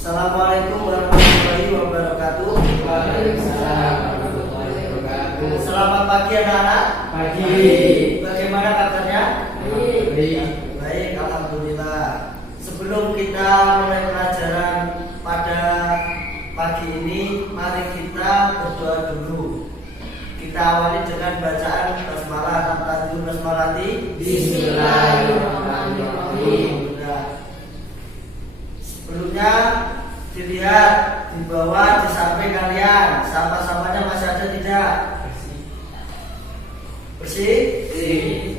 Assalamualaikum warahmatullahi wabarakatuh. Waalaikumsalam warahmatullahi wabarakatuh. Selamat pagi anak-anak. Pagi. Bagaimana kabarnya? Baik. Baik, alhamdulillah. Sebelum kita mulai pelajaran pada pagi ini, mari kita berdoa dulu. Kita awali dengan bacaan basmalah. Tanjung basmalati. Bismillahirrahmanirrahim. Sebelumnya dilihat di bawah, di samping kalian, sampah-sampahnya masih ada tidak? Bersih? Bersih.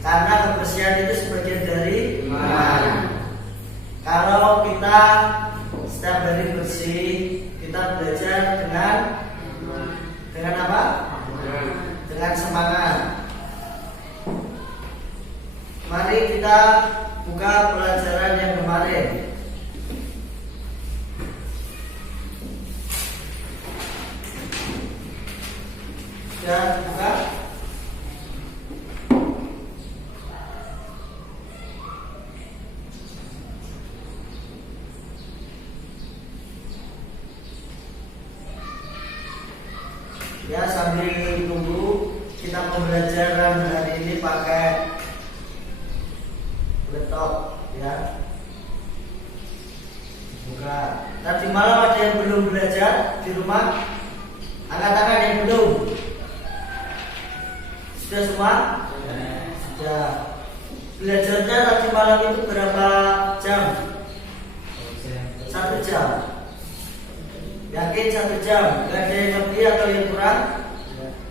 Karena kebersihan itu sebagian dari Iman. Kalau kita setiap hari bersih, kita belajar dengan apa? Dengan semangat. Mari kita buka pelajaran yang kemarin. Ya, buka. Ya, sambil tunggu, kita pembelajaran hari ini pakai laptop, ya. Buka. Tadi malam ada yang belum belajar di rumah? Angkat tangan yang belum. Sudah semua? Sudah. Belajarnya tadi malam itu berapa jam? 1 jam. Yakin 1 jam? Gak ada yang lebih atau yang kurang?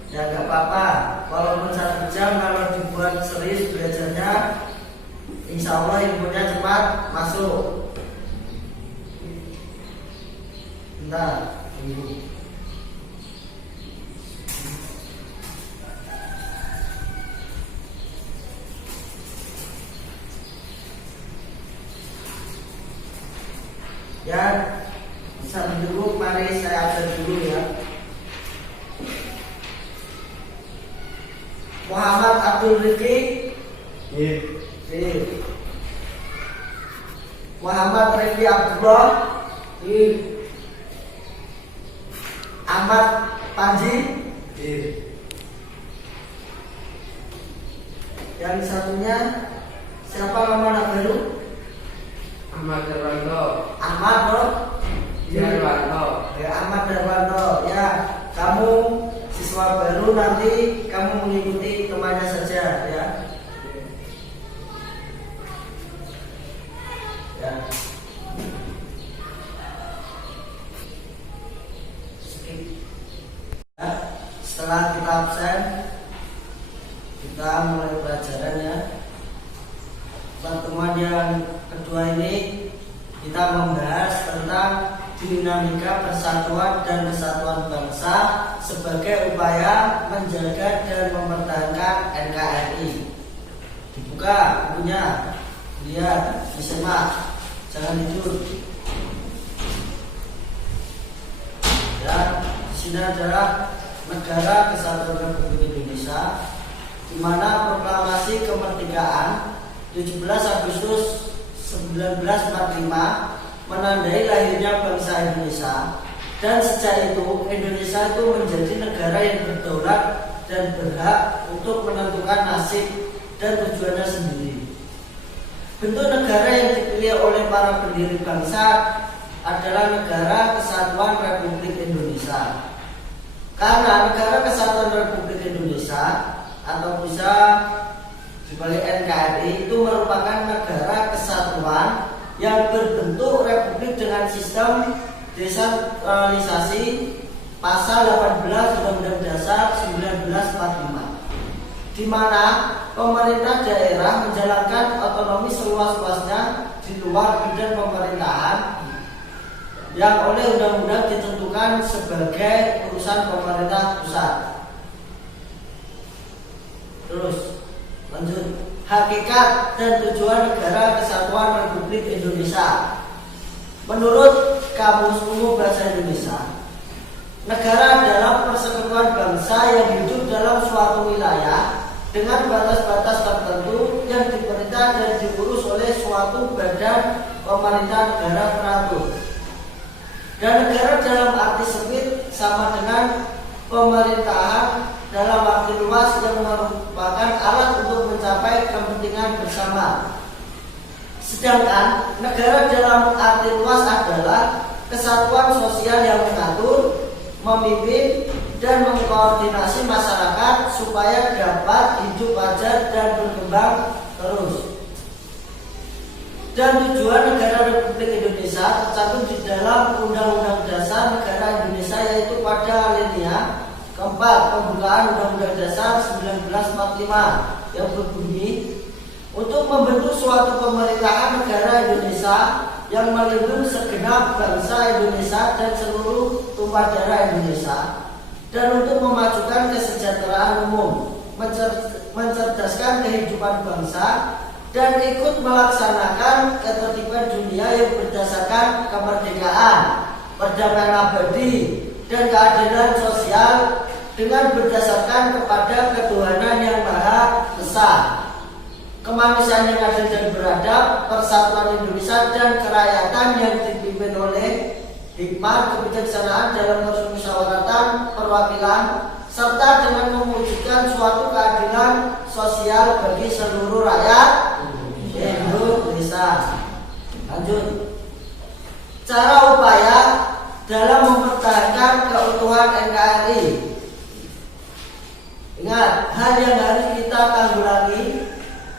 Ya gak apa-apa. Walaupun 1 jam, kalau dibuat serius belajarnya, insya Allah ilmunya cepat masuk. Bentar, tunggu. Ya, sambil dulu, mari saya ajar dulu ya. Muhammad Abdul Rifki. Muhammad Rifki Abdullah. Ahmad Panji. Yang satunya siapa nama anak baru? Ahmad Darwanto. Ahmad Darwanto. Ya, Ahmad Darwanto. Ya, kamu siswa baru, nanti kamu mengikuti temannya saja ya. Ya. Skip. Ya, setelah kita absen, kita mulai pelajaran ya. Pertemuan yang kedua ini kita membahas tentang dinamika persatuan dan kesatuan bangsa sebagai upaya menjaga dan mempertahankan NKRI. Dibuka bukunya, lihat, disimak, jangan tidur. Dan di sini adalah Negara Kesatuan Republik Indonesia, di mana proklamasi kemerdekaan 17 Agustus 1945 menandai lahirnya bangsa Indonesia, dan sejak itu Indonesia itu menjadi negara yang berdaulat dan berhak untuk menentukan nasib dan tujuannya sendiri. Bentuk negara yang dipilih oleh para pendiri bangsa adalah Negara Kesatuan Republik Indonesia. Karena Negara Kesatuan Republik Indonesia atau bisa dibalik NKRI itu merupakan negara kesatuan yang berbentuk republik dengan sistem desentralisasi pasal 18 Undang-Undang Dasar 1945, di mana pemerintah daerah menjalankan otonomi seluas-luasnya di luar bidang pemerintahan yang oleh undang-undang ditentukan sebagai urusan pemerintah pusat. Terus lanjut, hakikat dan tujuan Negara Kesatuan Republik Indonesia. Menurut Kamus Umum Bahasa Indonesia, negara adalah persekutuan bangsa yang hidup dalam suatu wilayah dengan batas-batas tertentu yang diperintah dan diurus oleh suatu badan pemerintah negara teratur. Dan negara dalam arti sempit sama dengan pemerintahan dalam arti luas yang merupakan alat untuk mencapai kepentingan bersama. Sedangkan negara dalam arti luas adalah kesatuan sosial yang mengatur, memimpin, dan mengkoordinasi masyarakat supaya dapat hidup wajar dan berkembang terus. Dan tujuan negara Republik Indonesia tercantum di dalam Undang-Undang Dasar Negara Indonesia, yaitu pada alinea keempat pembukaan Undang-Undang Dasar 1945 yang berbunyi, untuk membentuk suatu pemerintahan negara Indonesia yang melindungi segenap bangsa Indonesia dan seluruh tumpah darah Indonesia, dan untuk memajukan kesejahteraan umum, mencerdaskan kehidupan bangsa, dan ikut melaksanakan ketertiban dunia yang berdasarkan kemerdekaan, perdamaian abadi, dan keadilan sosial dengan berdasarkan kepada ketuhanan yang Maha Esa, kemanusiaan yang adil dan beradab, persatuan Indonesia, dan kerakyatan yang dipimpin oleh hikmat kebijaksanaan dalam permusyawaratan perwakilan, serta dengan mewujudkan suatu keadilan sosial bagi seluruh rakyat Indonesia. Lanjut. Cara upaya dalam mempertahankan keutuhan NKRI. Ingat, hal yang harus kita tanggulangi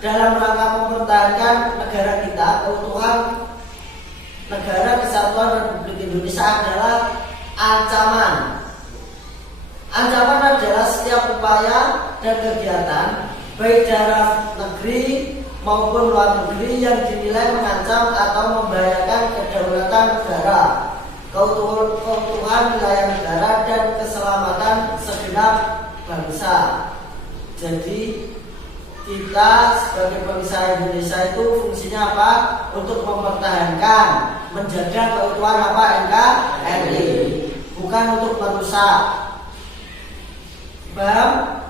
dalam rangka mempertahankan negara kita, keutuhan negara kesatuan Republik Indonesia adalah ancaman. Ancaman adalah setiap upaya dan kegiatan baik dalam negeri maupun luar negeri yang dinilai mengancam atau membahayakan kedaulatan negara, keutuhan wilayah negara, dan keselamatan segenap bangsa. Jadi kita sebagai bangsa Indonesia itu fungsinya apa? Untuk mempertahankan, menjaga keutuhan apa? NKRI, bukan untuk merusak. Paham?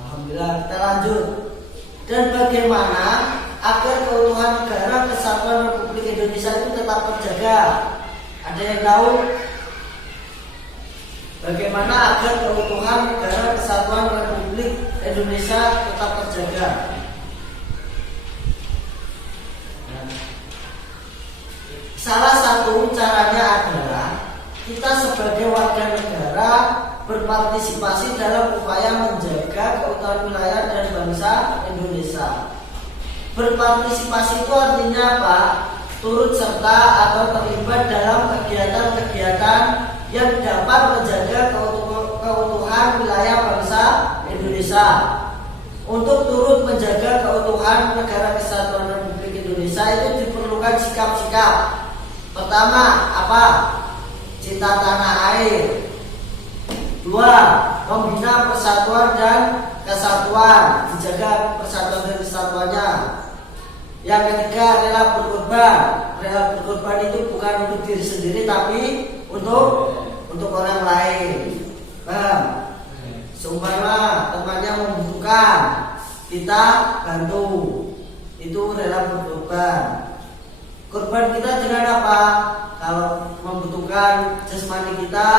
Alhamdulillah. Kita lanjut. Dan bagaimana agar keutuhan negara kesatuan Republik Indonesia itu tetap terjaga? Ada yang tahu? Bagaimana agar keutuhan negara kesatuan Republik Indonesia tetap terjaga? Salah satu caranya adalah kita sebagai warga negara berpartisipasi dalam upaya menjaga keutuhan wilayah dan bangsa Indonesia. Berpartisipasi itu artinya apa? Turut serta atau terlibat dalam kegiatan-kegiatan yang dapat menjaga keutuhan wilayah bangsa Indonesia. Untuk turut menjaga keutuhan negara kesatuan Republik Indonesia itu diperlukan sikap-sikap. Pertama, apa? Cinta tanah air. Dua, membina persatuan dan kesatuan, dijaga persatuan dan kesatuannya. Yang ketiga, rela berkorban. Rela berkorban itu bukan untuk diri sendiri, tapi untuk orang lain. Paham? Seumpama temannya membutuhkan, kita bantu. Itu rela berkorban. Korban kita dengan apa? Kalau membutuhkan jasmani kita,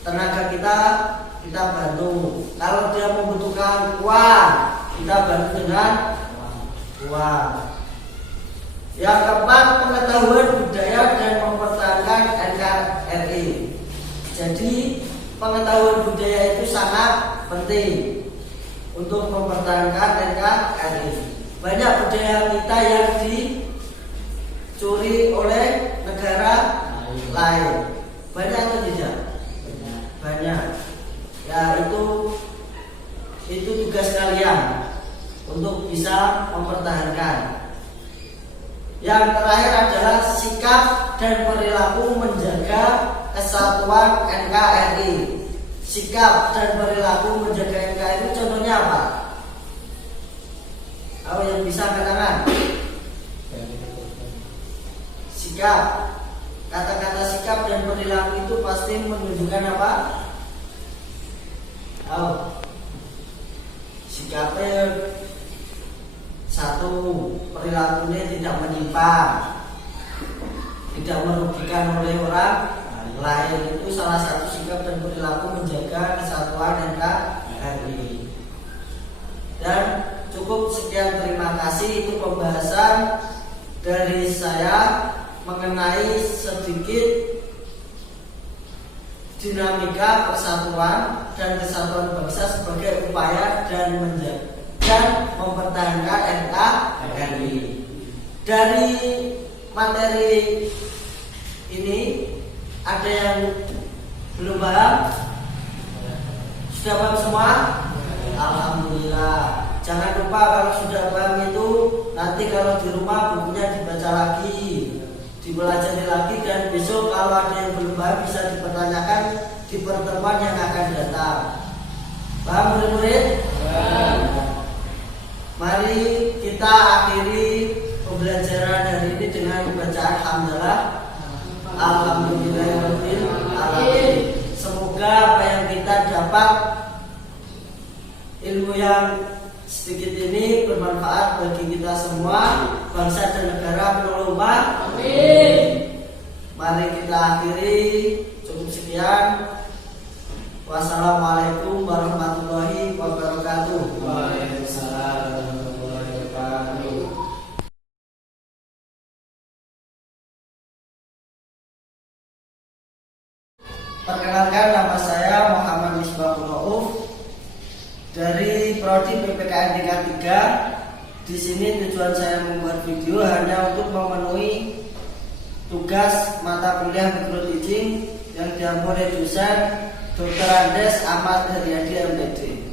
tenaga kita bantu. Kalau dia membutuhkan uang, kita bantu dengan uang. Yang keempat, pengetahuan budaya dan mempertahankan NKRI. Jadi pengetahuan budaya itu sangat penting untuk mempertahankan NKRI. Banyak budaya kita yang dicuri oleh negara lain. Banyak atau tidak? Banyak. Ya, itu tugas kalian untuk bisa mempertahankan. Yang terakhir adalah sikap dan perilaku menjaga kesatuan NKRI. Sikap dan perilaku menjaga NKRI contohnya apa? Apa yang bisa katakan? Sikap. Kata-kata sikap dan perilaku itu pasti menunjukkan apa? Sikapnya satu, perilakunya tidak menyimpang, tidak tidak merugikan oleh orang lain. Itu salah satu sikap dan perilaku menjaga kesatuan NKRI. Dan cukup sekian, terima kasih. Itu pembahasan dari saya mengenai sedikit dinamika persatuan dan kesatuan bangsa sebagai upaya dan mempertahankan NKRI. Dari materi ini ada yang belum paham? Sudah paham semua? Alhamdulillah. Jangan lupa kalau sudah paham itu nanti kalau di rumah bukunya dibaca lagi, dipelajari lagi, dan besok kalau ada yang belum paham bisa dipertanyakan di pertemuan yang akan datang. Paham murid-murid? Mari kita akhiri pembelajaran hari ini dengan bacaan hamdalah. Alhamdulillahirabbil alamin. Semoga apa yang kita dapat, ilmu yang sedikit ini bermanfaat bagi kita semua, bangsa dan negara menolong. Amin. Mari kita akhiri. Cukup sekian. Wassalamualaikum warahmatullahi wabarakatuh. Waalaikumsalam warahmatullahi wabarakatuh. Perkenalkan, nama saya Muhammad Misbahul Rauf dari Prodi PPKN tingkat 3. Di sini tujuan saya membuat video hanya untuk memenuhi tugas mata kuliah mikroteaching yang diampu oleh dosen Dr. Andes Ahmad Haryadi MPD.